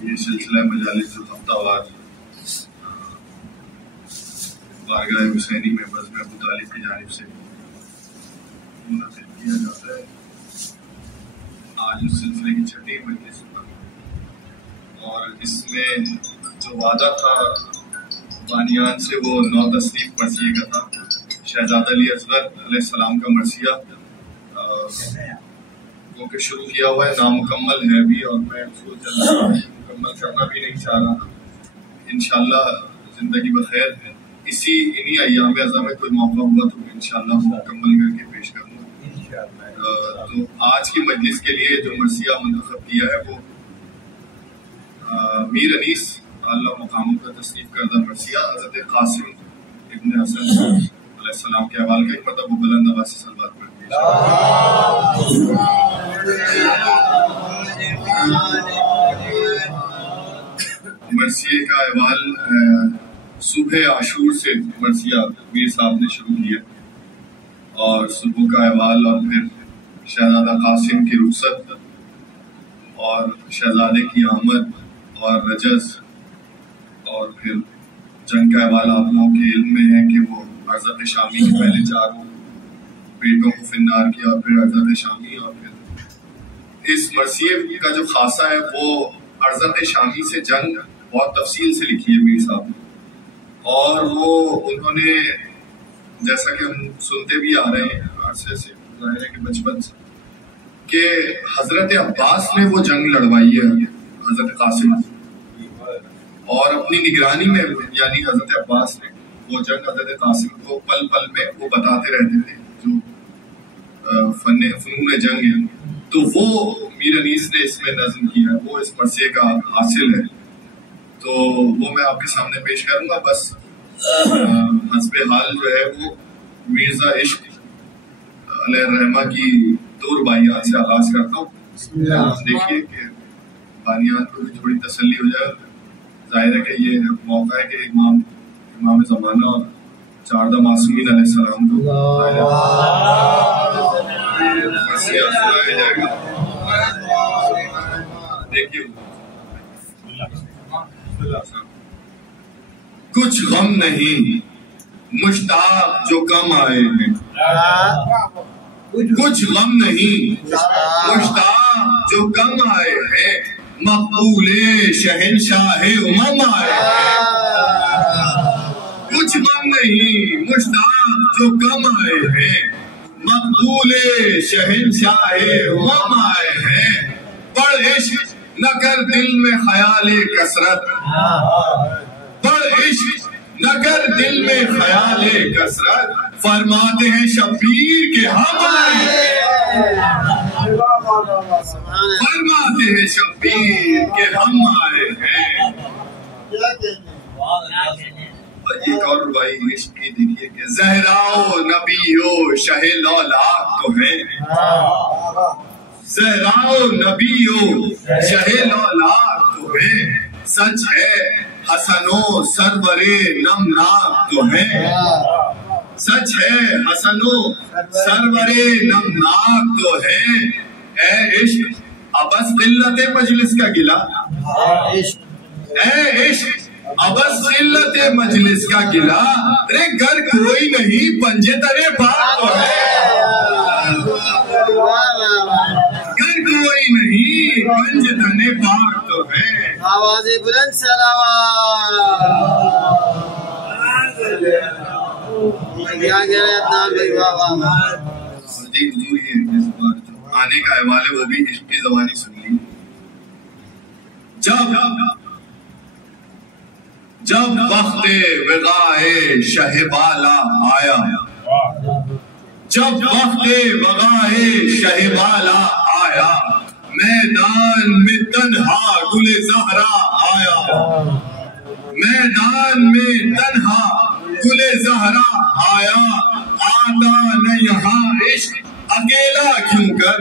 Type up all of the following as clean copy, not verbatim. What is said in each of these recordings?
یہ سلسلہ مجالس جو ہفتہ وار بارگاہ حسینی میں بزم ابو طالب کی جانب سے منعقد کیا جاتا ہے. آج اس سلسلے کی 6ٹی مجلس اور اس میں جو وعدہ تھا بانیان سے وہ 9 تصنیف مرثیے کا تھا. شہزادہ علی اصغر علیہ السلام کا مرثیہ وہ کہ شروع کیا ہوا ہے، نامکمل ہے بھی، اور میں اس کو جلد مکمل کرنا بھی نہیں چاہ رہا. انشاءاللہ زندگی بخیر انہی ایام اعظم میں کوئی موقع ہوا تو انشاءاللہ مکمل کر کے پیش کروں گا. تو آج کی مجلس کے لیے جو مرثیہ منتخب کیا ہے وہ میر انیس اللہ مقاموں کا تصنیف کردہ مرثیہ حضرت قاسم ابن حسن علیہ السلام کے حوالے کا. ایک مرتبہ بلند آواز سے صلوات پڑھتے ہیں. مرثیے کا احوال صبح عاشور سے مرثیہ میر صاحب نے شروع کیا اور صبح کا احوال اور پھر شہزادہ قاسم کی رخصت اور شہزادے کی آمد اور رجز اور پھر جنگ کا احوال آپ لوگوں کے علم میں ہے کہ وہ عرضت شامی کے پہلے 4 بیٹوں کو فنار کیا اور پھر عرضت شامی. اور پھر اس مرثیے کا جو خاصہ ہے وہ عرضت شامی سے جنگ بہت تفصیل سے لکھی ہے میر صاحب نے، اور وہ انہوں نے جیسا کہ ہم سنتے بھی آ رہے ہیں عرصے سے، ظاہر ہے کہ بچپن سے، کہ حضرت عباس نے وہ جنگ لڑوائی ہے حضرت قاسم اور اپنی نگرانی میں، یعنی حضرت عباس نے وہ جنگ حضرت قاسم کو پل پل میں وہ بتاتے رہتے تھے جو فنون جنگ ہے. تو وہ میر انیس نے اس میں نظم کیا ہے، وہ اس مرثیے کا حاصل ہے. تو وہ میں آپ کے سامنے پیش کروں گا. بس حسب حال جو ہے وہ مرزا عشق علیہ الرحمہ کی 2 رباعیات سے آغاز کرتا ہوں. دیکھیے کہ بانیان کو بھی تھوڑی تسلی ہو جائے. ظاہر ہے کہ یہ موقع ہے کہ امام زمانہ اور 4 معصومین علیہ السلام کو جائے گا. دیکھیے کچھ غم نہیں مشتاق جو کم آئے ہیں، کچھ غم نہیں مشتاق جو کم آئے ہیں، مقبول شہنشاہ امم آئے ہیں. کچھ غم نہیں مشتاق جو کم آئے ہیں، مقبول شہنشاہ امم آئے ہیں. پڑھ عشق نہ کر دل میں خیال کثرت، پڑھ عشق نہ کر دل میں خیال کثرت، فرماتے ہیں شبیر کے ہم آئے ہیں، فرماتے ہیں شبیر کے ہم آئے ہیں. ایک اور رباعی عشق کی دیکھیے کہ زہراؤ نبیو شہ لولاک تو ہے، زہراؤ نبیو شہ لولاک تو ہے، سچ ہے حسنو سرور نمناک تو ہے، سچ ہے حسنو سرور نمناک تو ہے. اے عشق ابس قلت مجلس کا گلا، اے عشق ابس قلت مجلس کا گلا، رے گر کوئی نہیں پنجے ترے بات تو ہے، گر کوئی نہیں پنجے ترے بات تو ہے. آواز بلند سلام آنے کا احوال ہے وہ بھی عشق کی زبانی سن لی. جب وقت وغائے شہ بالا آیا، جب وقت وغائے شہ بالا آیا، میدان میں تنہا گل زہرا آیا، میدان میں تنہا گل زہرا آیا. آتا نہ یہاں عشق اکیلا کیوں کر،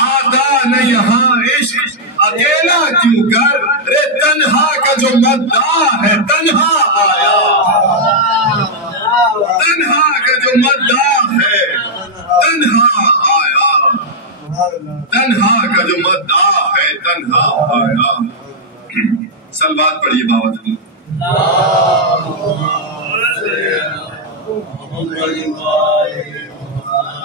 آتا نہ یہاں عشق اکیلا کیوں کر، رے تنہا کا جو مداح ہے تنہا آیا، تنہا کا جو مداح ہے تنہا آیا، تنہا کا جو مداح ہے تنہا آیا. سلوات پڑھیے بابا جی.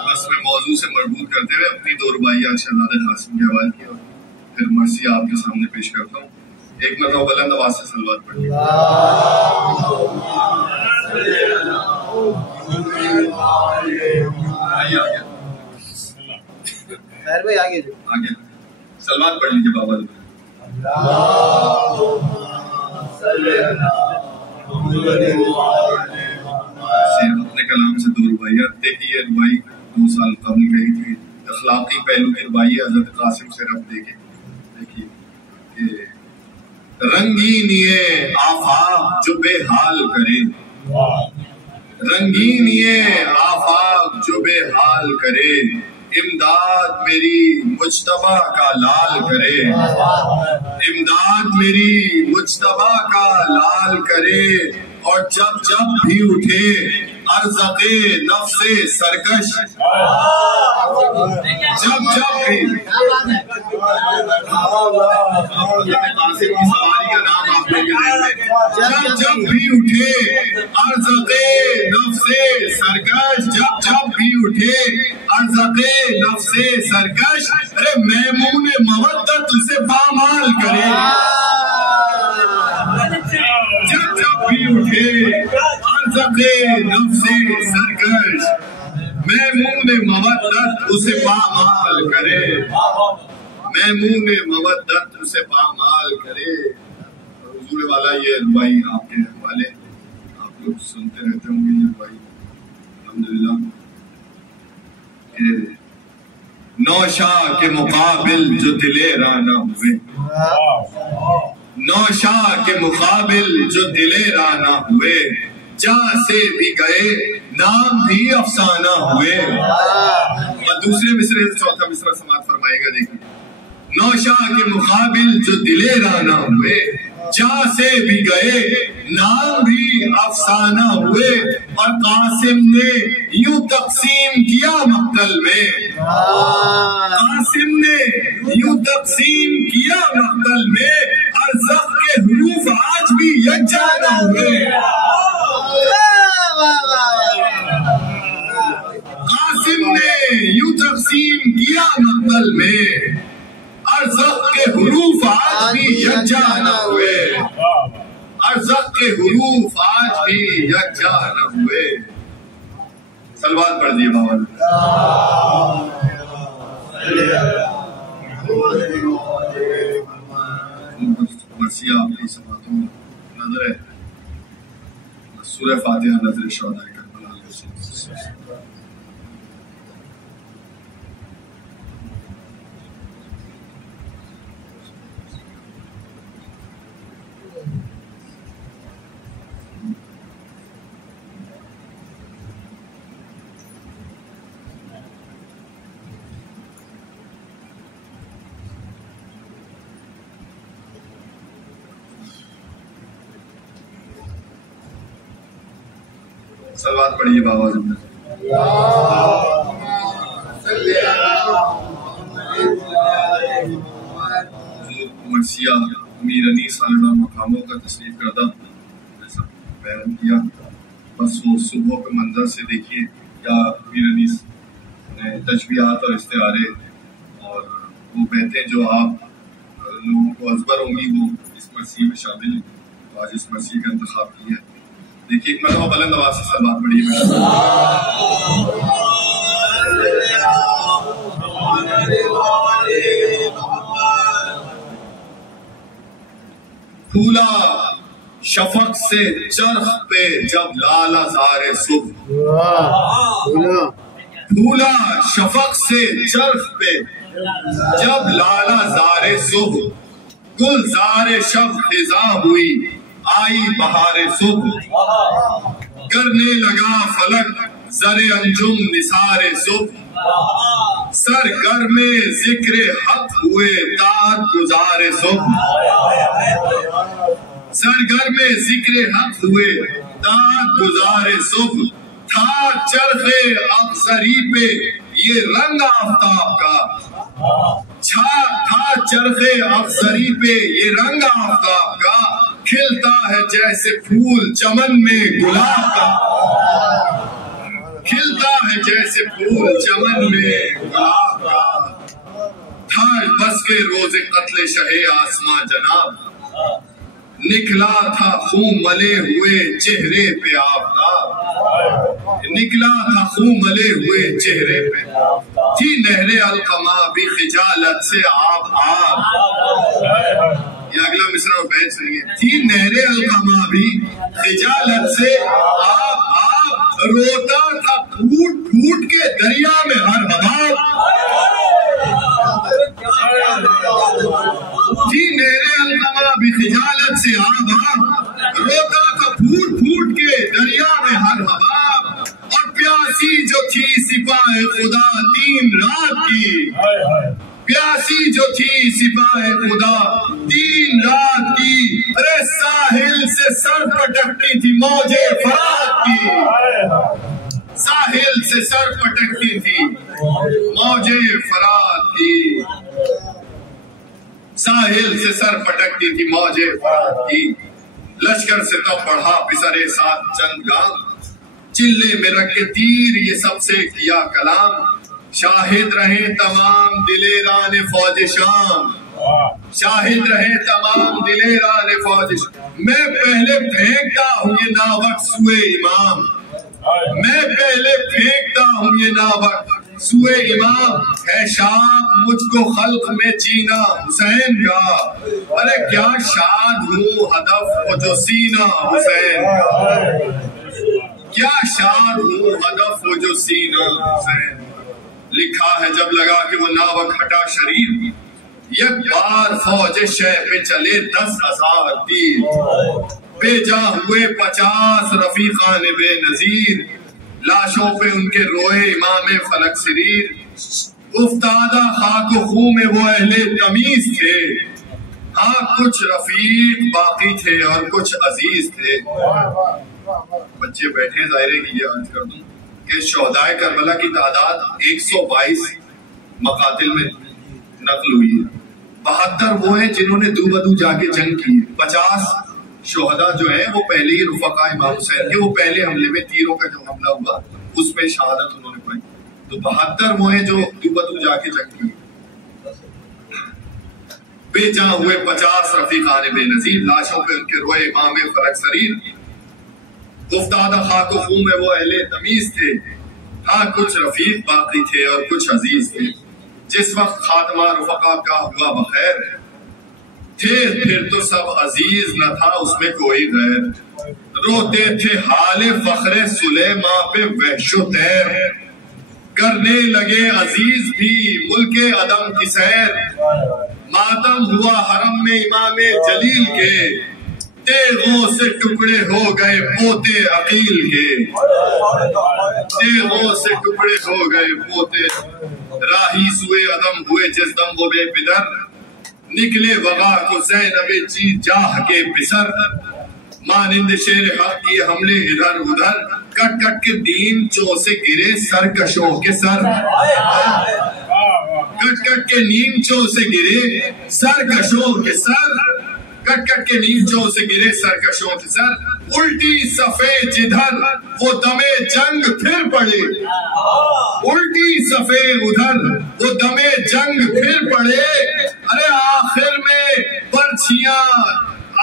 بس میں موضوع سے مربوط کرتے ہوئے اپنی دو رباعیات شہزادہ قاسم کے حوالے کی اور پھر مرثیہ آپ کے سامنے پیش کرتا ہوں. ایک مرتبہ بلند آواز سے سلوات پڑھیے. آگے سلوات پڑھ لیجیے بابا جی. اپنے کلام سے دو رباعیات. دیکھیے یہ رباعی 2 سال قبل گئی تھی. اخلاقی پہلو کی رباعی ہے. حضرت قاسم سے رب دیکھے. دیکھیے رنگین یہ آفاق جو بے حال کرے, رنگین یہ آفاق جو بے حال کرے, امداد میری مجتبیٰ کا لال کرے, امداد میری مجتبیٰ کا لال کرے. اور جب جب بھی اٹھے ارزق نفس سرکش, جب جب بھی سواری کا نام آپ لے کے جب جب بھی اٹھے ارزق نفس سرکش, جب جب بھی اٹھے ارزق نفس سرکش, ارے میمون مودت اسے پامال کرے. جب جب بھی اٹھے ارزق نفس سرکش, میمون مودت اسے پامال کرے, میمون مودت اسے پامال کرے. حضور والا یہ رباعی آپ کے حوالے آپ لوگ سنتے رہتے ہوں گے. یہ رباعی الحمدللہ نوشاہ کے مقابل جو دلیرا نہ ہوئے, نوشاہ کے مقابل جو دلیرا نہ ہوئے, جہاں سے بھی گئے نام بھی افسانہ ہوئے. اور دوسرے مصرے سے چوتھا مصرع سماعت فرمائے گا. دیکھیں نوشاہ کے مقابل جو دلیرا نہ ہوئے, جہاں سے بھی گئے نام بھی افسانہ ہوئے. اور قاسم نے یوں تقسیم کیا مقتل میں, قاسم نے یوں تقسیم کیا مقتل میں, ارزق کے حروف آج بھی یکجا نہ ہوئے. قاسم نے یوں تقسیم کیا مقتل میں, ارزق کے حروف آج بھی یکجا نہ ہوئے, ارزق کے حروف آج بھی یکجا نہ ہوئے. سلوات پڑھ دیے بابا. مرثیہ آپ کی سماعتوں میں نظر ہے. سورہ فاتحہ نظر شہداء کربلا علیہ السلام. سلوات پڑھیے بابا زندہ. مرثیہ امیر انیس علیہ مقاموں کا تشریف کردہ جیسا بیان کیا. بس وہ صبح کے منظر سے دیکھیے کیا امیر انیس نے تشبیہات اور استعارے اور وہ بیتیں جو آپ لوگوں کو ازبر ہوں گی وہ اس مرثیے میں شامل ہیں. تو آج اس مرثیے کا انتخاب کیا ہے. دیکھیے ایک مرتبہ بلند آواز سے سلوات پڑھیے. پھولا شفق سے چرخ پہ جب لالا زار صبح, پھولا شفق سے چرخ پہ جب لالا زار صبح, گلزار شب خزاں ہوئی آئی بہار صبح, کرنے لگا فلک زر انجم نثار صبح, سرگرم ذکر حق ہوئے طاعت گزار صبح, سرگرم ذکر حق ہوئے طاعت گزار صبح. تھا چرخ افسری پہ یہ رنگ آفتاب کا, تھا چرخے افسری پہ یہ رنگ آفتاب کا، کھلتا ہے جیسے پھول چمن میں گلاب کا، کھلتا ہے جیسے پھول چمن میں گلاب کا، تھا بس کے روز قتل شہ آسماں جناب، نکلا تھا خون ملے ہوئے چہرے پہ آفتاب، نکلا تھا خون ملے ہوئے چہرے پہ، تھی نہر القما بھی خجالت سے آب آب، یہ اگلا مصرع و بیت سنیے، تھی نہر القما بھی خجالت سے آب آب، روتا تھا پھوٹ پھوٹ کے دریا میں ہر حباب، تھی نہر القما بھی خجالت سے آب آب، روتا تھا پھوٹ پھوٹ کے دریا میں ہر حباب، اور پیاسی جو تھی سپاہ خدا تین رات کی، پیاسی جو تھی سپاہ خدا تین رات کی، ارے ساحل سے سر پٹکتی تھی موج فرات کی، ساحل سے سر پٹکتی تھی موج فرات کی، ساحل سے سر پٹکتی تھی موج فرات کی، لشکر سے تب بڑھا پسرے ساتھ چند گام، چلے میں رکھ کے تیر یہ سب سے کیا کلام، شاہد رہے تمام دلیران فوج شام، شاہد رہے تمام دلیران فوج شام، میں پہلے پھینکتا ہوں یہ ناوک سوئے امام، میں پہلے پھینکتا ہوں یہ ناوک سوئے امام، ہے شاق مجھ کو خلق میں جینا حسین کا، ارے کیا شاد ہوں ہدف وہ جو سینہ حسین کا، کیا شاد ہوں ہدف وہ جو سینہ حسین، لکھا ہے جب لگا کہ وہ ناوک ہٹا شریر، یک بار فوج شہ پہ چلے 10,000 تیر، بے جا ہوئے 50 رفیقان بے نظیر، لاشوں پہ ان کے روئے امام فلک سریر، افتادہ خاک و خوں میں وہ اہل تمیز تھے، ہاں کچھ رفیق باقی تھے اور کچھ عزیز تھے۔ بچے بیٹھے ظاہرے کی یہ عرض کر دوں کہ شہدائے کربلا کی تعداد 122 مقاتل میں نقل ہوئی ہے، 72 وہ ہیں جنہوں نے دو بدو جا کے جنگ کی ہے، 50 شہداء جو ہیں وہ پہلے ہی رفقاء امام حسین کے، وہ پہلے حملے میں تیروں کا جو حملہ ہوا اس میں شہادت انہوں نے پائی، تو 72 وہ ہیں جو دو بدو جا کے جنگ کی، بے جاں ہوئے 50 رفیقان بے نظیر، لاشوں پہ ان کے روئے امام فلک سریر، افتادہ خاک و خون میں وہ اہل تمیز تھے، ہاں کچھ رفیق باقی تھے اور کچھ عزیز تھے، جس وقت خاتمہ رفقا کا ہوا بخیر، تھے پھر تو سب عزیز نہ تھا اس میں کوئی غیر، روتے تھے حال فخر سلیماں پہ وحش و تیر، کرنے لگے عزیز بھی ملک عدم کی سیر، ماتم ہوا حرم میں امام جلیل کے، تیغوں سے ٹکڑے ہو گئے پوتے عقیل کے، تیغوں سے ٹکڑے ہو گئے پوتے، راہی سوئے عدم ہوئے جس دم وہ بے پدر، نکلے وغا کو زینب جی جاہ کے پسر، مانند شیر حق کی حملے ادھر ادھر، کٹ کٹ کے دین چو سے گرے سرکشوں کے سر، کٹ کٹ کے نیم چو سے گرے سرکشوں کے سر، کٹ کٹ کے نیم چو سے گرے سرکشوں کے سر، الٹی صفے جدھر وہ دمے جنگ پھر پڑے، الٹی صفے ادھر وہ دمے جنگ پھر پڑے، ارے آخر میں برچھیاں،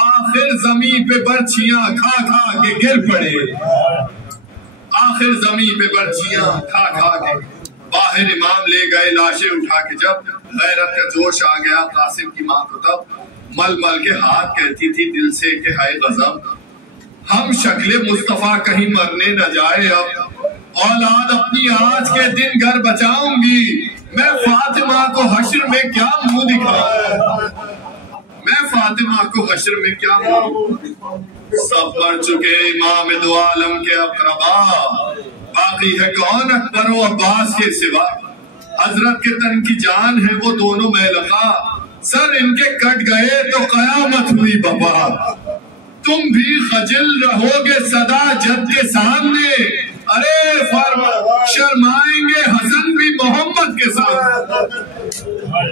آخر زمین پہ برچھیاں کھا کھا کے گر پڑے، آخر زمین پہ برچھیاں کھا کھا کے، باہر امام لے گئے لاشیں اٹھا کے، جب غیرت کا جوش آ گیا قاسم کی ماں کو، تب مل مل کے ہاتھ کہتی تھی دل سے کہ ہائے غضب، ہم شکل مصطفیٰ کہیں مرنے نہ جائے، اب اولاد اپنی آج کے دن گھر بچاؤں گی، میں فاطمہ کو حشر میں کیا منہ دکھاؤں، میں فاطمہ کو حشر میں کیا منہ، سب مر چکے امام دو عالم کے اقربا، باقی ہے کون اکبر و عباس کے سوا، حضرت کے تن کی جان ہے وہ دونوں میلقا، سر ان کے کٹ گئے تو قیامت ہوئی بپا، تم بھی خجل رہو گے صدا جد کے سامنے، ارے شرمائیں گے حسن بھی محمد کے سامنے،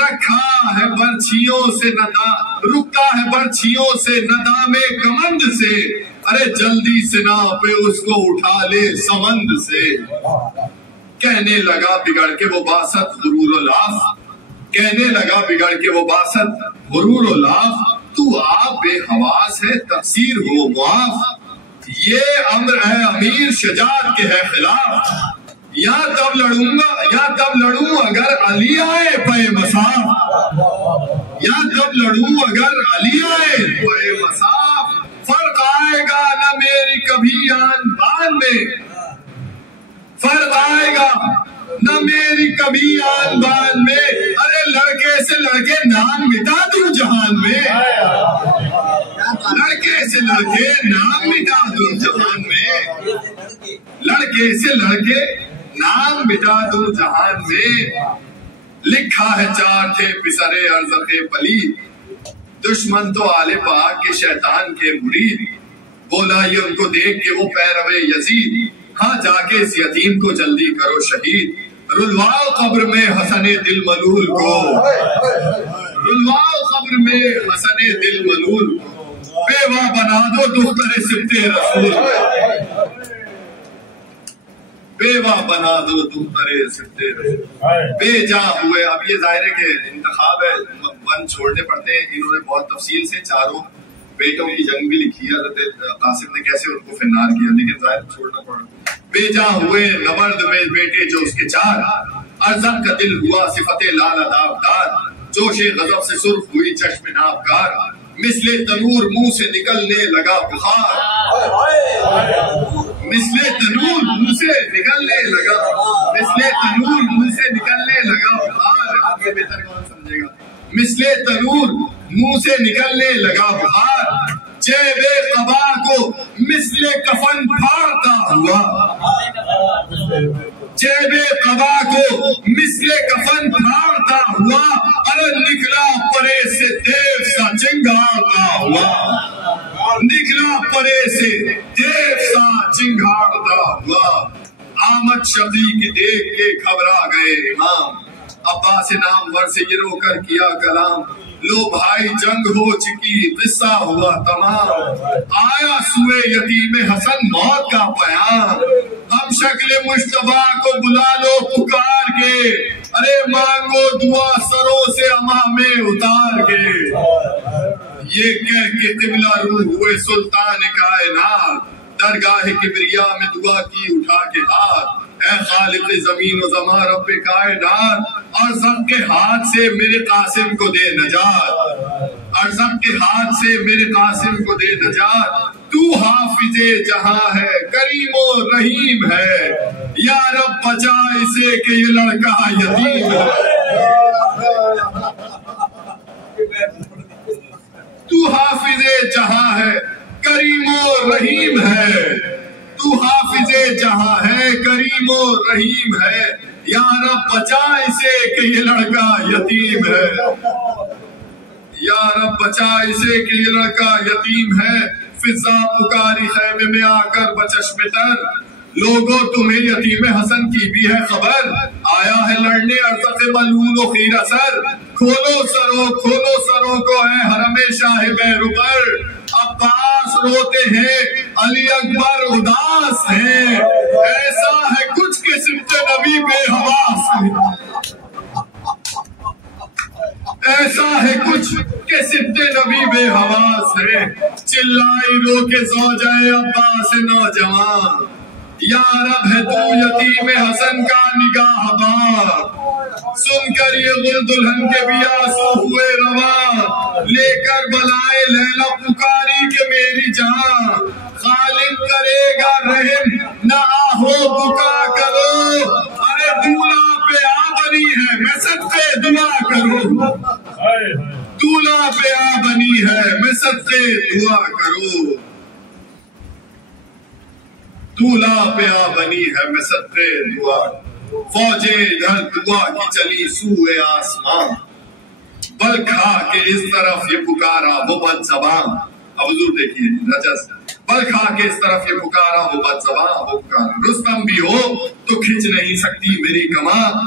رکھا ہے برچھیوں سے رکتا ہے برچھیوں سے ندامے کمند سے، ارے جلدی سے نہ پہ اس کو اٹھا لے سمند سے۔ کہنے لگا بگڑ کے وہ باسط غرور و لاف، کہنے لگا بگڑ کے وہ باسط غرور و لاف، تو آپ بے حواس ہے تقصیر ہو معاف، یہ امر ہے امیر شجاعت کے ہے خلاف، یا تب لڑوں اگر علی آئے پے مساف، یا تب لڑوں اگر علی آئے پے مساف، فرق آئے گا نہ میری کبھی آن بان میں، فرق آئے گا نہ میری کبھی آن بان میں، ارے لڑکے سے لڑکے نام مٹا دوں جہان میں، لڑکے سے لڑکے نام مٹا دوں جہان میں، لڑکے سے لڑکے نام مٹا دوں جہان میں۔ لکھا ہے چار تھے پسرے ارزق پلی، دشمن تو آل پاک کے شیطان کے مرید، بولا یہ ان کو دیکھ کے وہ پیروے یزید، ہاں جا کے اس یتیم کو جلدی کرو شہید، رلواؤ قبر میں حسن دل ملول کو، رلواؤ قبر میں حسن دل ملول کو، بیوہ بنا دو دختر سبت رسول، بیوہ بنا دو دختر سبت رسول، بے جا ہوئے۔ اب یہ ظاہر ہے کہ انتخاب ہے، بند چھوڑنے پڑتے ہیں، انہوں نے بہت تفصیل سے چاروں بیٹوں کی جنگ بھی لکھی ہے، حضرت قاسم نے کیسے ان کو فنار کیا، لیکن ظاہر چھوڑنا پڑا۔ بے جا ہوئے نبرد میں بیٹے جو اس کے چار، ارزق کا دل ہوا صفت لال داغدار، جوش غضب سے سرخ ہوئی چشم نابکار، مثل تنور منہ سے نکلنے لگا بخار، مثل تنور منہ سے نکلنے لگا، مثل تنور منہ سے نکلنے لگا بخار، آگے بہتر کون سمجھے گا، مثل تنور منہ سے نکلنے لگا بخار، جیب قبا کو مثل کفن پھاڑتا ہوا، جیب قبا کو مثل کفن پھاڑتا ہوا، ارے نکلا پرے سے دیو سا چنگھاڑتا ہوا، نکلا پرے سے دیو سا چنگھاڑتا ہوا، آمد شقی کی دیکھ کے گھبرا گئے امام، عباس نامور سے یہ رو کر کیا کلام، لو بھائی جنگ ہو چکی قصہ ہوا تمام، آیا سوئے یتیم حسن موت کا پیام، ہم شکل مشتبہ کو بلا لو پکار کے، ارے مانگو دعا سروں سے امامے اتار کے، یہ کہہ کے قبلہ رو ہوئے سلطان کائنات، درگاہ کبریا میں دعا کی اٹھا کے ہاتھ، اے خالق زمین و زمان رب کائنات، ارزق کے ہاتھ سے میرے قاسم کو دے نجات، ارزق کے ہاتھ سے میرے قاسم کو دے نجات، تو حافظ جہاں ہے کریم و رحیم ہے، یا رب بچا اسے کہ یہ لڑکا یتیم ہے، تو حافظ جہاں ہے کریم و رحیم ہے، تو حافظ جہاں ہے کریم و رحیم ہے، یا رب بچا اسے کہ یہ لڑکا یتیم ہے، یا رب بچا اسے کہ یہ لڑکا یتیم ہے، فضا پکاری خیمے میں آ کر بچشم تر، لوگوں تمہیں یتیم حسن کی بھی ہے خبر، آیا ہے لڑنے ارزق ملول و خیرہ سر، کھولو سروں کو ہے حرم شاہ بیروبر، عباس روتے ہیں علی اکبر اداس ہیں، ایسا ہے کچھ کہ سبت نبی بے حواس ہیں، ایسا ہے کچھ کہ سبت نبی بے حواس ہے، چلائی رو کے زوجہ عباس نوجوان، یا رب ہے تو یتیم حسن کا نگاہ بان، سن کر یہ غل دلہن کے بھی آنسو ہوئے رواں، لے کر بلائے لیلا پکاری کہ میری جان، خالق کرے گا رحم نہ آہو بکا کرو، ارے دولہا پہ آ بنی ہے میں صدقے دعا کرو، دولہا پہ آ بنی ہے میں صدقے دعا کرو، دولہا پہ آ بنی ہے میں صدقے دعا، فوجیں ادھر دعا کی چلی سوئے آسمان، بل کھا کے اس طرف یہ پکارا وہ بد زبان، اب حضور دیکھیے رجس، بل کھا کے اس طرف یہ پکارا وہ بد زبان، وہ پکارا رستم بھی ہو تو کھچ نہیں سکتی میری کمان،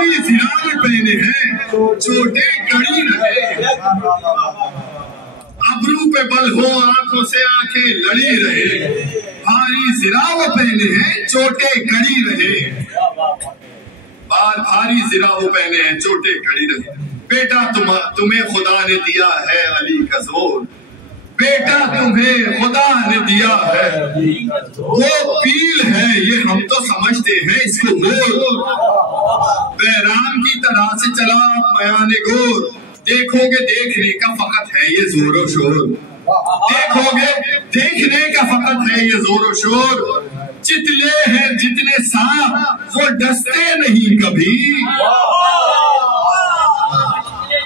بھاری زراعت پہنے ہیں چوٹے کڑی رہے ابرو پہ بل ہو آنکھوں سے آنکھیں لڑی رہے بھاری زراعت پہنے ہیں چوٹے کڑی رہے بھاری زراعت پہنے ہیں چوٹے کڑی رہے بیٹا تمہیں خدا نے دیا ہے علی کا زور بیٹا تمہیں خدا نے دیا ہے وہ پیل ہے یہ ہم تو سمجھتے ہیں اس کو مور بہرام کی طرح سے چلا میان گور دیکھو گے دیکھنے کا فقط ہے یہ زور و شور دیکھو گے دیکھنے کا فقط ہے یہ زور و شور چتلے ہیں جتنے سانپ وہ ڈستے نہیں کبھی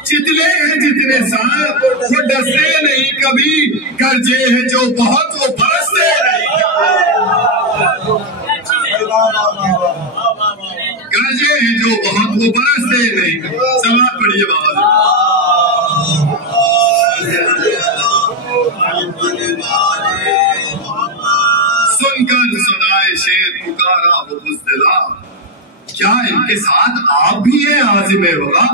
چتلے ہیں جتنے سانپ وہ ڈستے نہیں کبھی کرجے ہیں جو بہت وہ برستے نہیں کرجے ہیں جو بہت وہ برستے نہیں سوال پڑھیے بابا سن کر صدائے شیر پکارا وہ بزدلا کیا ان کے ساتھ آپ بھی ہیں عازم وغا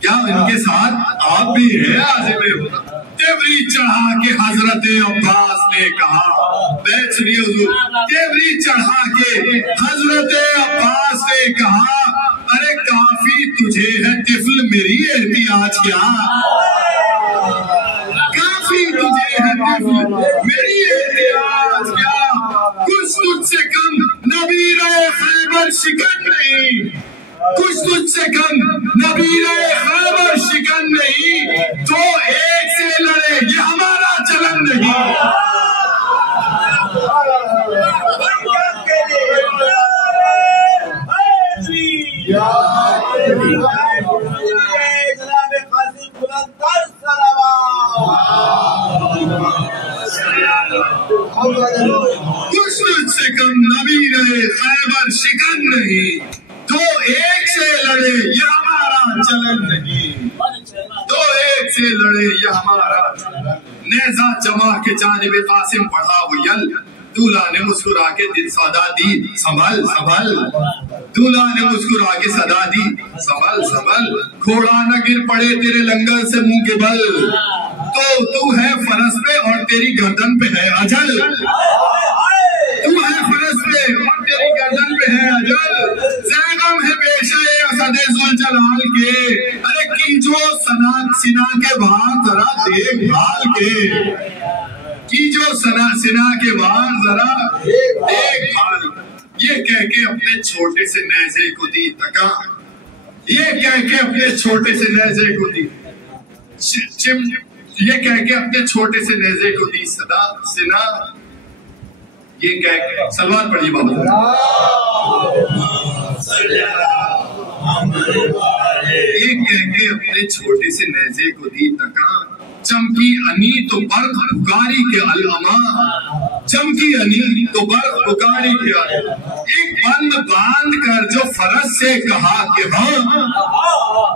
کیا ان کے ساتھ آپ بھی ہیں عازم وغا تیوری چڑھا کے حضرت عباس نے کہا بیت سنیے حضور تیوری چڑھا کے حضرت عباس نے کہا ارے کافی تجھے ہے طفل میری احتیاج کیا کافی تجھے ہے طفل میری احتیاج کیا کچھ تجھ سے کم نبیر خیبر شکن نہیں کچھ تجھ سے کم نبیر خیبر شکن نہیں تو ایک سے لڑے یہ ہمارا چلن نہیں کچھ تجھ سے کم نبیر خیبر شکن نہیں تو ایک سے لڑے یہ ہمارا چلن نہیں تو ایک سے لڑے یہ ہمارا نیزہ جمع کے جانب قاسم پڑھا وہ یل دولہا نے مسکرا کے دل صدا دی سنبھل سنبھل دولہا نے مسکرا کے صدا دی سنبھل سنبھل گھوڑا نہ گر پڑے تیرے لنگر سے منہ کے بل تو ہے فرس پہ اور تیری گردن پہ ہے اجل تو ہے فرس پہ اور تیری گردن پہ ہے اجل زینم ہے پیشہ اسد ذوالجلال کے ارے کیجو سنا کے باہر ذرا دیکھ بھال کے کیجو سنا کے باہر ذرا دیکھ بھال یہ کہہ کے اپنے چھوٹے سے نیزے کو دی تکا یہ کہہ کے اپنے چھوٹے سے نیزے کو دی یہ کہہ کے اپنے چھوٹے سے نیزے کو دی صدا سنا یہ کہہ کے سلوات پڑھیے بابا یہ کہہ کے اپنے چھوٹے سے نیزے کو دی تکا چمکی انی تو برق پکاری کے علما چمکی انی تو برق پکاری کے علما ایک بند باندھ کر جو فرس سے کہا کہ ہاں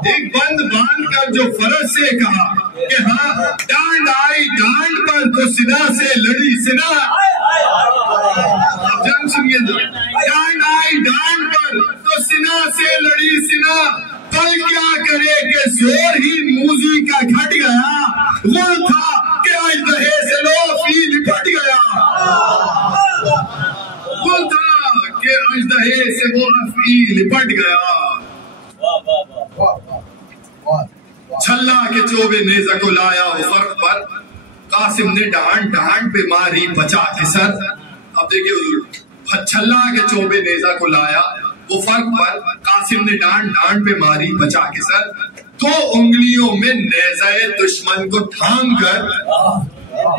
ایک بند باندھ کر جو فرس سے کہا کہ ہاں ڈانڈ آئی ڈانڈ پر تو سنا سے لڑی سنا جن سنیے ڈانڈ آئی ڈانڈ پر تو سنا سے لڑی سنا پل کیا کرے کہ زور ہی موزی کا گھٹ گیا وہ تھا کہ اژدہے سے لو فی لپٹ گیا وہ تھا کہ اژدہے سے وہ فی لپٹ گیا چھلا کے چوبے نیزہ کو لایا وہ فرق پر قاسم نے ڈانڈ ڈانڈ پہ ماری بچا کے سر اب دیکھئے حضور چھلا کے چوبے نیزہ کو لایا وہ فرق پر قاسم نے ڈانڈ ڈانڈ پہ ماری بچا کے سر دو انگلیوں میں نیزہ دشمن کو تھام کر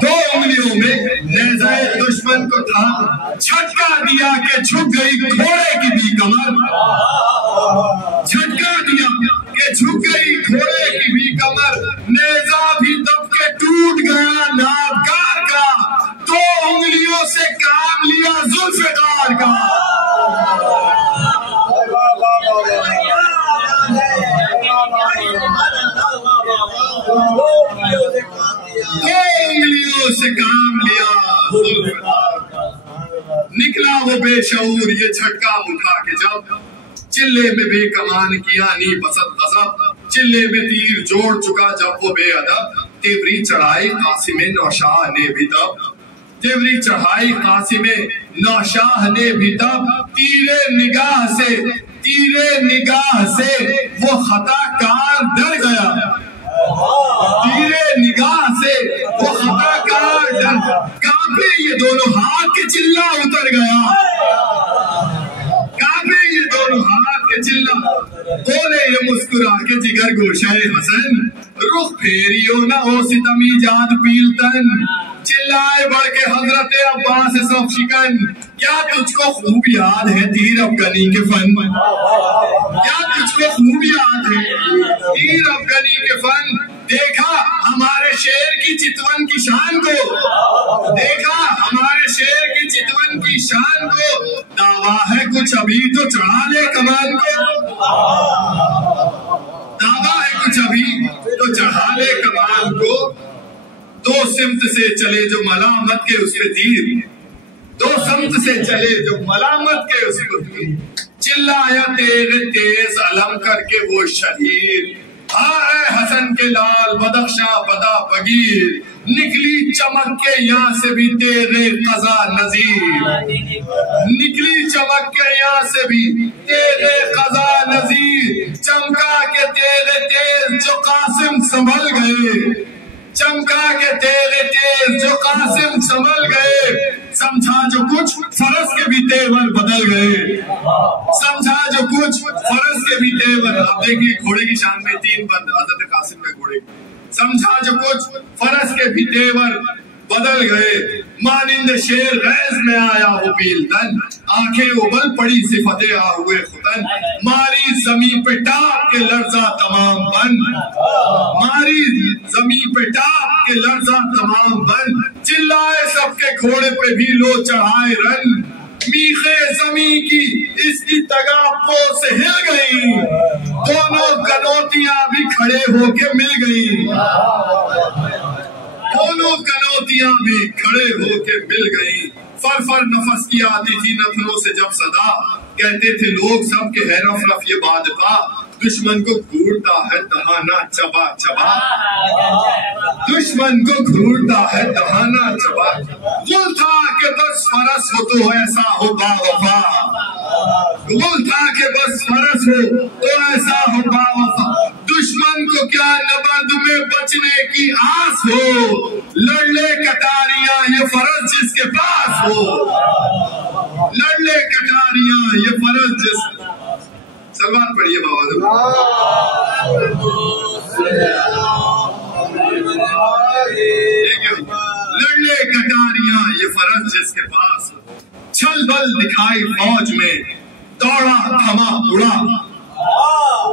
دو انگلیوں میں نیزہ دشمن کو تھام جھٹکا دیا کہ جھک گئی گھوڑے کی بھی کمر جھٹکا دیا کہ جھک گئی گھوڑے کی بھی کمر نیزہ بھی دب کے ٹوٹ گیا نابکار کا دو انگلیوں سے کام لیا ذوالفقار کا انگلیوں سے کام لیا نکلا وہ بے شعور یہ جھٹکا اٹھا کے جب چلے میں بے کمان کیا نی بسط غضب، چلے میں تیر جوڑ چکا جب وہ بے ادب، تیوری چڑھائی قاسم نوشاہ نے بھی تب، تیوری چڑھائی قاسم نوشاہ نے بھی تب، تیرے نگاہ سے وہ خطا کار ڈر گیا، تیرے نگاہ سے وہ خطا کار ڈر، کانپے یہ دونوں ہاتھ کے چلا اتر گیا، کانپے یہ دونوں ہاتھ کے چلا، بولے یہ مسکرا کے جگر گوشہ حسن، رخ پھیریو نہ ہو ستمی جاد پیلتن، چلائے بڑھ کے حضرت عباس صف شکن، کیا تجھ کو خوب یاد ہے تیر افغنی کے فن، کیا تجھ کو خوب یاد ہے تیر افغنی کے فن، دیکھا ہمارے شیر کی چتون کی شان کو، دیکھا ہمارے شیر کی چتون کی شان کو، دعویٰ ہے کچھ ابھی تو چڑھا لے کمان کو، دعویٰ ہے کچھ ابھی تو چڑھا لے کمان کو، دو سمت سے چلے جو ملامت کے اس پہ تیر، دو سمت سے چلے جو ملامت کے اس پہ تیر، چلایا تیز علم کر کے وہ شہیر، ہاں اے حسن کے لال بدخشاں بدا بگیر، نکلی چمک کے یہاں سے بھی تیرے قضا نظیر، نکلی چمک کے یہاں سے بھی تیرے قضا نظیر، چمکا کے تیرے تیز جو قاسم سنبھل گئے، چمکا کے تیرے تیز جو قاسم سنبھل گئے، سمجھا جو کچھ فرض کے بھی تیور بدل گئے، سمجھا جو کچھ فرض کے بھی تیور، آپ دیکھیے گھوڑے کی شان میں 3 بند حضرت قاسم میں گھوڑے، سمجھا جو کچھ فرض کے بھی تیور بدل گئے، مانند شیر غیظ میں آیا ہو پیلتن، آنکھیں ابل پڑی صفتیں آ ہوئے ختن، ماری زمین پہ ٹاپ کے لرزہ تمام بن، ماری زمین پہ ٹاپ کے لرزہ تمام بن، چلائے سب کے گھوڑے پہ بھی لو چڑھائے رن، میخے زمین کی اس کی تگاپوں سے ہل گئی، دونوں کنوتیاں بھی کھڑے ہو کے مل گئی، دونوں کنوتیاں بھی کھڑے ہو کے مل گئی، فر نفس کی آتی تھی نفروں سے جب صدا، کہتے تھے لوگ سب کے ہے رف رف یہ بادپا، دشمن کو گھورتا ہے دہانا چبا چبا، دشمن کو گھورتا ہے دہانا چبا، غل تھا کہ بس فرس ہو تو ایسا ہو باوفا، غل تھا کہ بس فرس ہو تو ایسا ہو باوفا، دشمن کو کیا نبرد میں بچنے کی آس ہو، لڑ لے کٹاریاں یہ فرض جس کے پاس ہو، لڑ لے کٹاریاں یہ فرض جس، سلوات پڑھیے بابا، لڑ لے کٹاریاں یہ فرض جس کے پاس، چھل بل دکھائی فوج میں دوڑا تھما اڑا،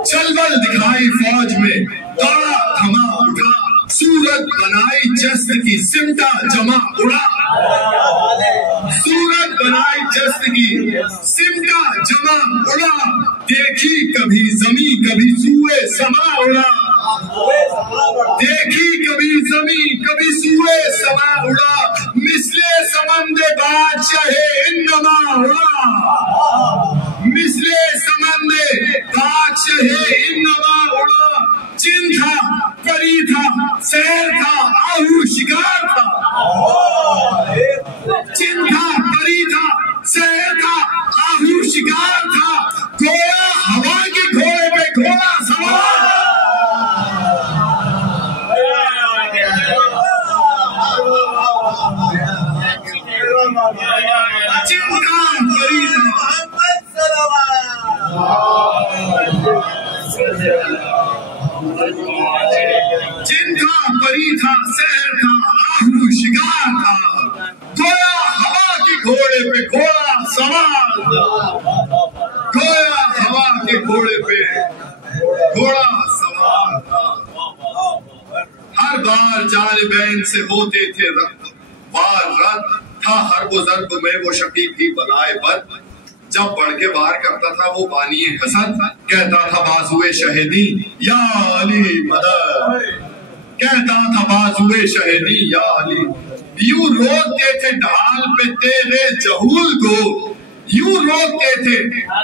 چھل بل دکھائی فوج میں دوڑا تھما اٹھا، صورت بنائی جست کی سمٹا جمع اڑا، صورت بنائی جست کی سمٹا جمع اڑا، دیکھی کبھی زمین کبھی سوئے سما اڑا، دیکھی کبھی زمین کبھی سوئے سما اڑا، مثل سمند بادشاہ انما اڑا، مثل سمند بادشاہ انما اڑا، چن تھا پری تھا سیر تھا آہو شکار تھا، چن تھا پری تھا سیر تھا آہو شکار تھا، گویا ہوا کے گھوڑے پہ گھوڑا سوار، چن تھا پری تھا جن کا پری تھا سیر تھا آہو شکار تھا، گویا ہوا کی گھوڑے پہ گھوڑا سوار تھا، گویا ہوا کے گھوڑے پہ گھوڑا سوار تھا، ہر بار جانبین سے ہوتے تھے وار رد، تھا ہر وہ ضرب میں وہ شقیق کی بلائے بد، جب بڑھ کے وار کرتا تھا وہ بانی حسن، کہتا تھا بازوئے شہیدی یا علی مدد، کہتا تھا بازوئے شہیدی یا علی، یوں روتے تھے ڈھال پہ تیرے جہول کو، یوں روکتے تھے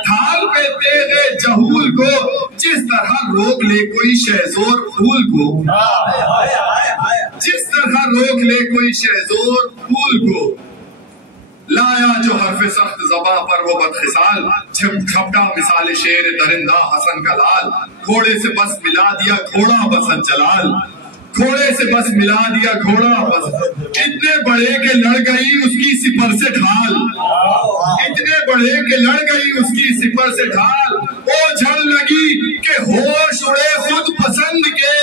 ڈھال پہ تیغے جہول کو، جس طرح روک لے کوئی شہزور پھول کو، جس طرح روک لے کوئی شہزور پھول کو۔ لایا جو حرف سخت زباں پر وہ بدخصال، چھپٹا مثال شیر درندہ حسن کا لال، گھوڑے سے بس ملا دیا گھوڑا بسن جلال، گھوڑے سے بس ملا دیا گھوڑا بس، اتنے بڑے کہ لڑ گئی اس کی سپر سے ڈھال، اتنے بڑے کہ لڑ گئی اس کی سپر سے ڈھال، او جھڑ لگی کہ ہوش اڑے خود پسند کے،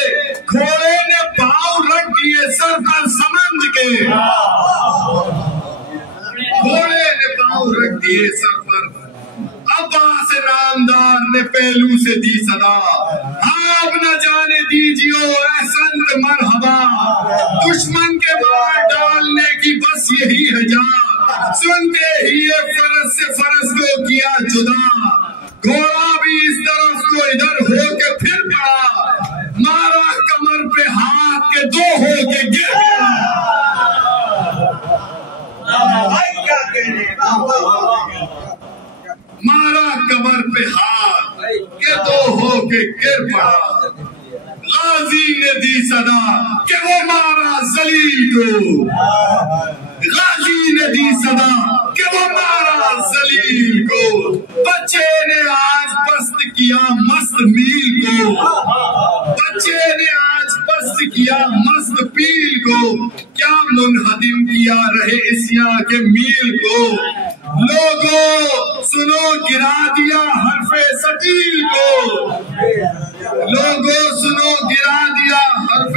گھوڑے نے پاؤں رکھ دیے سر پر سمند کے، گھوڑے نے پاؤں رکھ دیے سر پر، عباس نامدار نے پہلو سے دی صدا، آپ نہ جانے دیجیو اے سنت مرحبا، دشمن کے مار ڈالنے کی بس یہی ہے جان، سنتے ہی فرس سے فرس کو کیا جدا، گھوڑا بھی اس طرف کو ادھر ہو کے پھر پڑا، مارا کمر پہ ہاتھ کے دو ہو کے گر گیا، مارا کمر پہ ہاتھ کہ دو ہو کے گر پڑا، غازی نے دی صدا کہ وہ مارا ذلیل کو، غازی نے دی صدا کہ وہ مارا ذلیل کو، بچے نے آج پست کیا مست میل کو، بچے نے آج پست کیا مست پیل کو، کیا منہدم کیا رہے اسیاں کے میل کو، لوگوں سنو گرا دیا حرف ثقیل کو، لوگوں سنو گرا دیا حرف،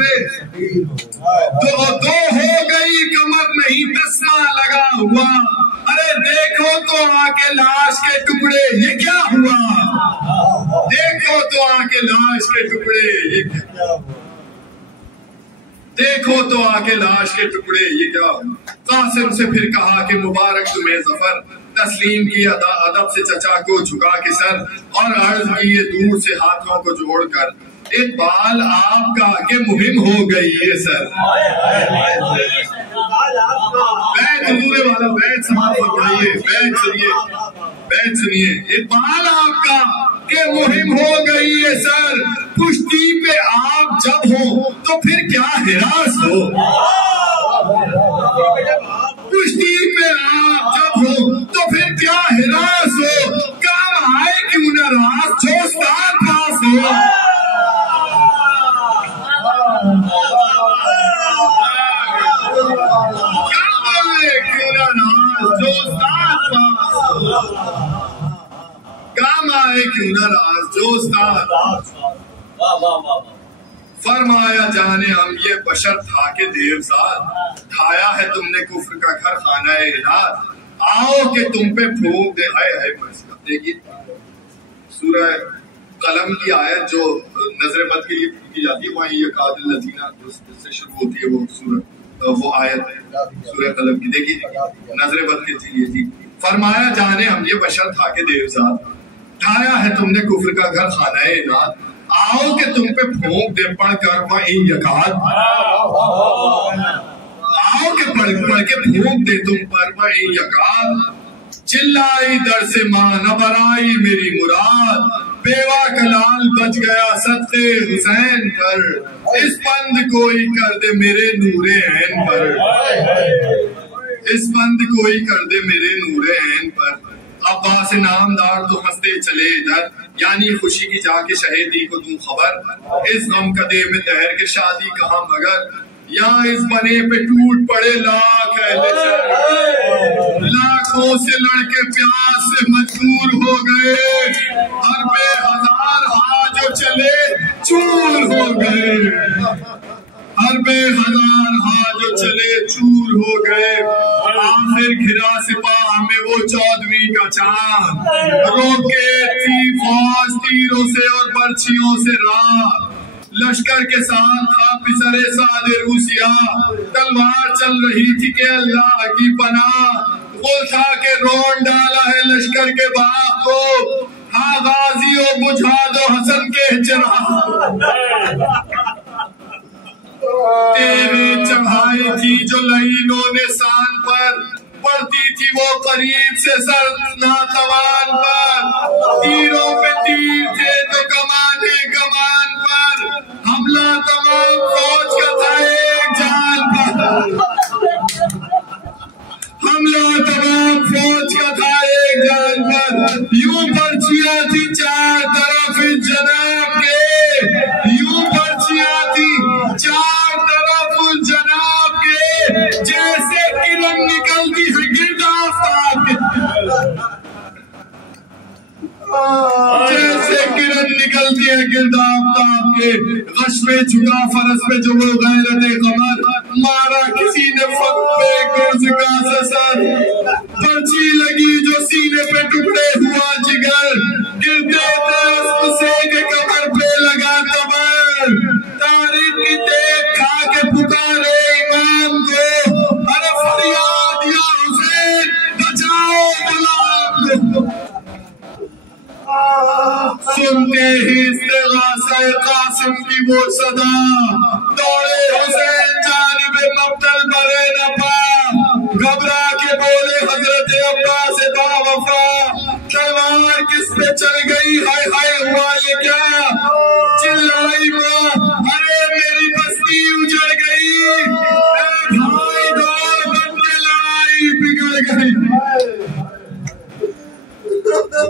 دو ہو گئی کمر نہیں تسمہ لگا ہوا، ارے دیکھو تو آ کے لاش کے ٹکڑے یہ کیا ہوا، دیکھو تو آ کے لاش کے ٹکڑے یہ کیا ہوا، دیکھو تو آ کے لاش کے ٹکڑے یہ کیا ہوا۔ قاسم سے پھر کہا کہ مبارک تمہیں ظفر، تسلیم کی ادب سے چچا کو جھکا کے سر، اور عرض کیے دور سے ہاتھوں کو جوڑ کر، اقبال آپ کا کہ مہم ہو گئی ہے سر، بیت حضور والا بیت سماعت فرمائیے، بیت سنیے، اقبال آپ کا کہ مہم ہو گئی ہے سر، پشتی پہ آپ جب ہو تو پھر کیا ہراس ہو، پشتی پہ آپ جب ہو تو پھر کیا ہراس ہو، کام آئے کیوں نہ راز جو استاد پاس ہو، کام آئے کیوں نہ راز جو استاد، فرمایا جانے ہم یہ بشر تھا کہ دیوزاد، ڈھایا ہے تم نے کفر کا گھر خانہ الہات، آؤ کہ تم پہ پھونک دے، ہائے مسئلہ۔ دیکھیے سورہ قلم کی آیت جو نظر بد کے لیے کی جاتی ہے، وہاں یہ یکاد الذین سے شروع ہوتی ہے وہ سورہ، وہ آیت ہے سورہ قلم کی، دیکھیے نظر بد کے لیے جی، فرمایا جانے ہم یہ بشر تھا کہ دیوزاد، ڈھایا ہے تم نے کفر کا گھر خانہ الہات، آؤ کہ تم پہ پھونک دے پڑھ کر وہیں یکاد، آؤ کہ پڑھ کے پھونک دے تم پر وہیں یکاد، چلائی در سے ماں نہ برائی میری مراد، بیوہ کلال بچ گیا صدقے حسین پر، اس بند کوئی کر دے میرے نور عین پر، اس بند کوئی کر دے میرے نور عین پر۔ عباس نامدار تو ہنستے چلے ادھر، یعنی خوشی کی جا کے شہیدی کو دوں خبر، اس غم کدے میں تہر کے شادی کہاں مگر، یا اس بنے پہ ٹوٹ پڑے لاکھ اہل شہر، لاکھوں سے لڑکے پیاس سے مجبور ہو گئے، ہر بے ہزار ہاں جو چلے چور ہو گئے، ہر بے ہزار ہاں جو چلے چور ہو گئے، آخر گھرا سپاہ میں وہ 14ویں کا چاند، روکے تھی فوج تیروں سے اور برچھیوں سے راہ، لشکر کے ساتھ تھا پسر سعد روسیا، تلوار چل رہی تھی کہ اللہ کی پناہ، وہ تھا کہ رون ڈالا ہے لشکر کے باغ کو، ہاں غازیوں بجھا دو حسن کے چراغ، تیری چڑھائی تھی جو لعینوں نے سان پر، پڑتی تھی وہ قریب سے سر ناتوان پر، تیروں پہ تیر تھے تو کمانے کمان پر، حملہ تمام فوج کا تھا ایک جان پر، حملہ تمام فوج کا تھا ایک جان پر، یوں پرچیاں تھی چار طرف جناب کے، یوں پرچیاں تھی چار طرف جناب کے، جیسے کرن نکلتی ہے گرد آفتاب کے، جیسے کرن نکلتی ہے گرد آفتاب کے، غش میں جھکا فرس پہ جو وہ غیرت قمر، مارا کسی نے فق پہ گرز کا سسر، پرچی لگی جو سینے پہ ٹکڑے ہوا جگر، گرتے تھے اسم سے کہ کمر پہ لگا کمر، تاریخ کی دیکھ کھا کے پکارے امام کو، ارے فریاد یا حسین بچاؤ غلام کو، سنتے ہی استغاثہ قاسم کی وہ صدا، دوڑے حسین جانب مقتل برے نپا، گھبرا کے بولے حضرت عباس با وفا، تلوار کس پہ چل گئی، ہائے ہائے ہوا یہ کیا، چلائی ماں ارے میری بستی اجڑ گئی، اے بھائی دور بن کے لڑائی بگڑ گئی،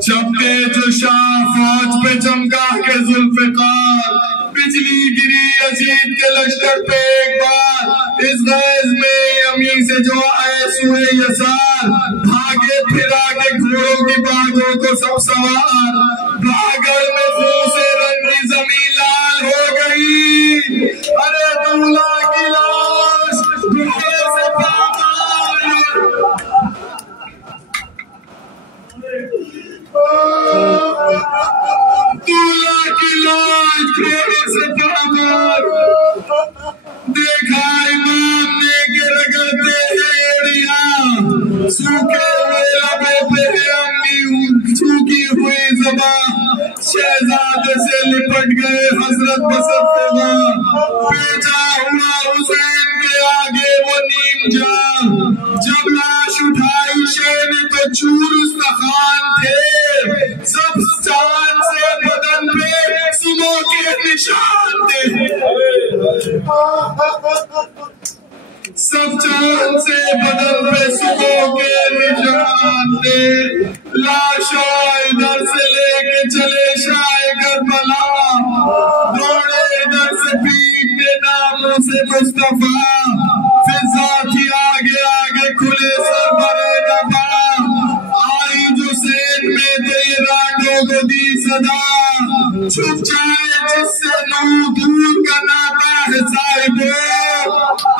چپتے جو شاہ فوج پہ چمکا کے ذوالفقار، بجلی گری یزید کے لشکر پہ ایک بار، اس غیظ میں امین سے جو آئے سوئے یسار، بھاگے پھرا کے گھوڑوں کی باغوں کو سب سوار، بھاگل میں خون سے رنگی زمین لال ہو گئی، ارے دولہ کی لاش گھوڑے سے پامال، دولہ کی لاش گھوڑے سے پامال، دیکھا امام نے کہ رگڑتے ہیں ایڑیاں، سوکھے ہوئے لبوں پہ امی سوکھی ہوئی زبان، شہزادے سے لپٹ گئے حضرت بصفہ، پیچا ہوا حسین کے آگے وہ نیم جان، جب لاش اٹھائی شے نے تو چور استخوان تھے، سب چاند سے بدن پہ سمو کے نشان تھے، سب چاند سے بدن پہ سمو کے نشان تھے، لاشا ادھر سے لے کے چلے شاہ کربلا، دوڑے ادھر سے پیٹ کے ناموں سے مصطفیٰ، فضا تھی آگے آگے کھلے سر برے نبا، آئی جو سین میں تیرے رانڈوں کو دی صدا، چھپ جائے جس سے نو دور کا ناتا ہے صاحبو،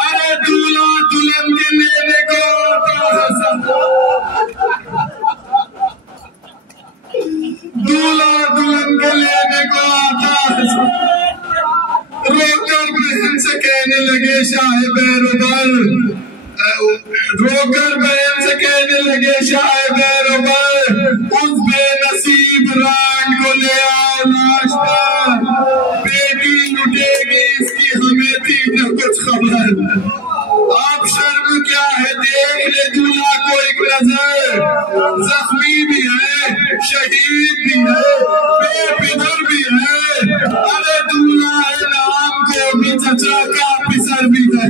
ارے دولہ دلہن کے لینے کو آتا ہے صدا، دولہ دلہن کے لینے کو آتا ہے صدا، رو کر بہن سے کہنے لگے شاہ بیروبر، رو کر بہن سے کہنے لگے شاہ بیروبر، اس بے نصیب رانڈ کو لے آؤ لاش پر، بیٹی لٹے گی اس کی ہمیں تھی نہ کچھ خبر، آپ شرم کیا ہے دیکھ لے دولہا کو ایک نظر، زخمی بھی ہے شہید بھی ہے بے پدر بھی ہے، ارے دولہا نام کو بھی چچا کا پسر بھی ہے،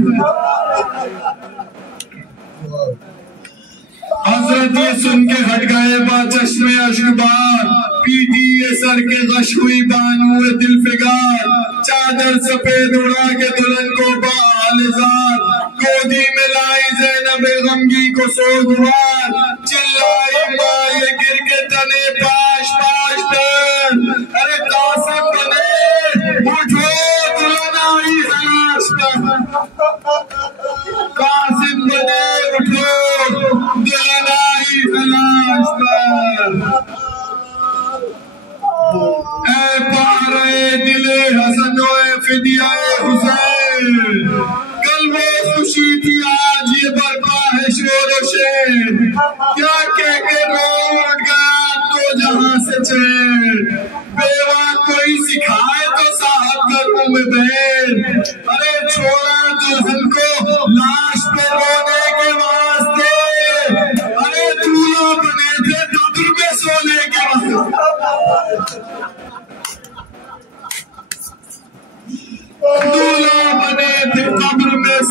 حضرت یہ سن کے ہٹ گئے با چشمے اشکبار، پیٹی یہ سر کے غش ہوئی بانو دل فگار، چادر سفید اڑا کے دلہن کو بالزار، گودی میں لائی زینب غمگی کو سوگوار، چلائی ماں یہ گر کے تنے پاش پاش پر، ارے قاسم بنے اٹھو دلہن آئی ہے لاش پر، قاسم بنے اٹھو دلہن آئی ہے لاش پر، اے پارے دل حسن و اے فدیہ حسین، کل وہ خوشی تھی آج یہ برپا ہے شور و شیر، کیا کہہ کے روٹ گیا تو جہاں سے چین، بیوہ کوئی سکھائے تو صاحب گھروں میں بین، ارے چھوڑا دلہن کو لاش پہ رونے کے واسطے،